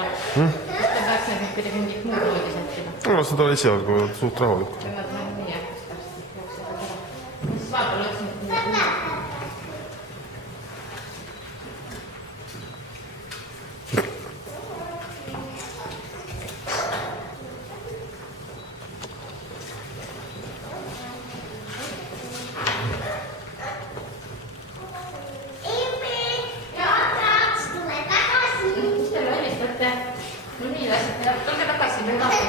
tuleb. Kas te peaks need kuidagi mingit muud moodi sättima? No seda on esialgu suht rahulik. Või ma tahan nii äkki täpselt jookseda ära. Siis vaata, lõksin, et nii. No nii, lasite, tulge tagasi.